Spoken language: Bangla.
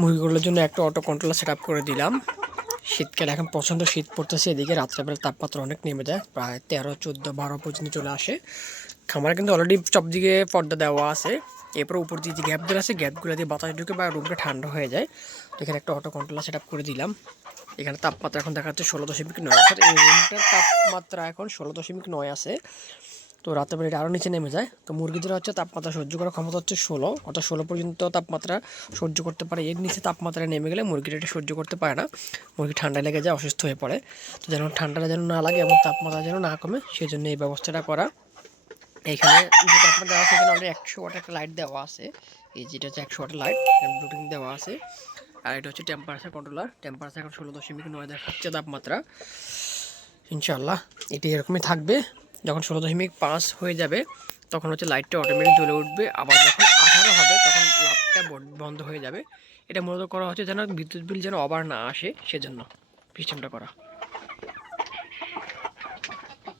মুরগিগুলোর জন্য একটা অটো কন্ট্রোলার সেট আপ করে দিলাম। শীতকালে এখন প্রচণ্ড শীত পড়তেছে, এদিকে রাত্রেবেলা তাপমাত্রা অনেক নেমে যায়, প্রায় তেরো, চোদ্দ, বারো পর্যন্ত চলে আসে। খামারে কিন্তু অলরেডি সবদিকে পর্দা দেওয়া আছে। এরপর উপর দিয়ে যে গ্যাপগুলো আছে গ্যাপগুলো দিয়ে বাতাস ঢুকে বা রুমটা ঠান্ডা হয়ে যায়। তো এখানে একটা অটো কন্ট্রোলার সেট আপ করে দিলাম। এখানে তাপমাত্রা এখন দেখা যাচ্ছে ষোলো দশমিক নয়, অর্থাৎ এই রুমটার তাপমাত্রা এখন ষোলো দশমিক নয় আছে। তো রাতে বেলা এটা আরও নিচে নেমে যায়। তো মুরগিদের হচ্ছে তাপমাত্রা সহ্য করার ক্ষমতা হচ্ছে ষোলো। অর্থাৎ ষোলো পর্যন্ত তাপমাত্রা সহ্য করতে পারে। এর নিচে তাপমাত্রা নেমে গেলে মুরগিটা এটা সহ্য করতে পারে না। মুরগি ঠান্ডা লেগে যায়, অসুস্থ হয়ে পড়ে। তো যেন ঠান্ডাটা যেন না লাগে এবং তাপমাত্রা যেন না কমে সেই জন্য এই ব্যবস্থাটা করা। এখানে যে তাপমাত্রা দেওয়া আছে, এখানে একশো ওয়াট একটা লাইট দেওয়া আছে। এই যেটা হচ্ছে একশো ওয়াটের লাইট ব্লুটিং দেওয়া আছে। আর এটা হচ্ছে টেম্পারেচার কন্ট্রোলার টেম্পারেচার এখন ষোলো দশমিক নয় দেখাচ্ছে তাপমাত্রা। ইনশাল্লাহ এটি এরকমই থাকবে। যখন ষোলো দশমিক পাঁচ হয়ে যাবে, তখন হচ্ছে লাইটটা অটোমেটিক জ্বলে উঠবে। আবার যখন আঠারো হবে, তখন লাইটটা বন্ধ হয়ে যাবে। এটা মূলত করা হচ্ছে যেন বিদ্যুৎ বিল যেন আবার না আসে, সেজন্য সিস্টেমটা করা।